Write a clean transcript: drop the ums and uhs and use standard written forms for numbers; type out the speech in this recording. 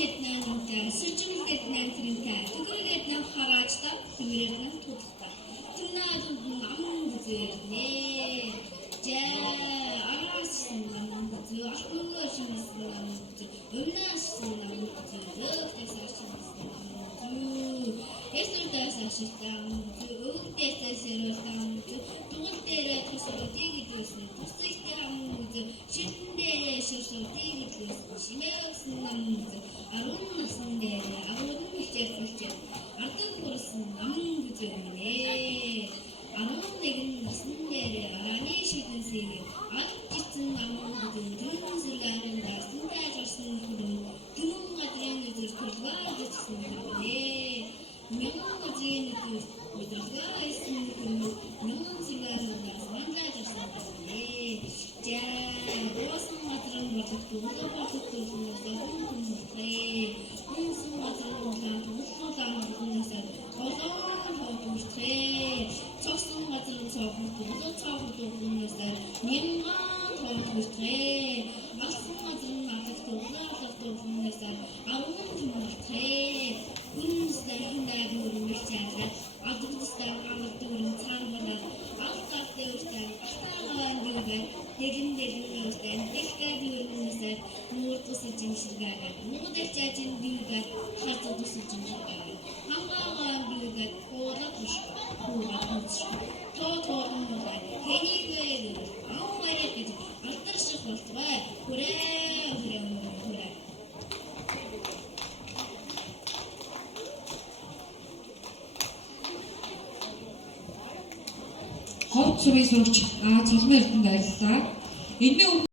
Нэтнантай, Сужимгээд нантринтай, Түгүргээд нам хараачтай, Түгүрээд нам тултай. Түнаад нам үзэрнэ. За араасын нам үзээ, ахнуугаас нам үзээ, өмнөөсөн нам үзээ, өвгдээс ашигласан нам үзээ. Эсвэрдээс ашигласан нам үзээ, өвгдээс сэрүүлсэн нам үзээ, тугал дээрээ тусуудыг идвэсэн, тусагтай нам үзээ, ширтэн дээрээ ширсүүдийг идвэсэн, шимээгсэн нам үзээ. Арун насан дээрээ, арун мичээсэлчээ, ардын хүрсэн нам үзээ. Арун нэгэн насан дээрээ, арааны шидэн сэрээ, алт гитсэн нам үзээ, түн сэргаарын дасантай ажарсан хүрэн, түн гадрын үзэр төлгөө үзсэн хүрээ. Мянган үзэн үзэргээ айсан хүрэн, мянган сэргаарын дасантай ажарсан хүрээ. За, доосан гадрын бодох, дугуйлаа бодох төлгөөсөө хүн хүрээ. Унсан гадрын улаан, тугууллуулаан бүхнээсээ голоон хоодуртрээ. Цогсон газрын цоохон, дугуйлаа цоохон бүхнээсээ мянган хоодуртрээ. Алсан газрын алах, дугуйлаа алах бүхнээсээ арван тэмүүлтрээ. Үнэстэй хиндай бүрмэл чаалаад, адвдстай амар дүүрэн цаангалаад, алгаатай үстэй, алтаагаан дүүрэн, дэгэн үстэй, дэгтэй дүүрнээсээ нүүр тусаж имширгаагаад, нуудаж чаажин дүүргээд, хацад тусаж имширгаагаад, хангаагаан дүүргээд, хуулаад тушгаа, хуугаад тусгаа, тоотоон муугаад, хэнийхвээ дүүр, амхаараа гэж алдарших болтугай, хүрээ. Ховд сувын сурагч цалмын эрдэнэ байлаа. Энэний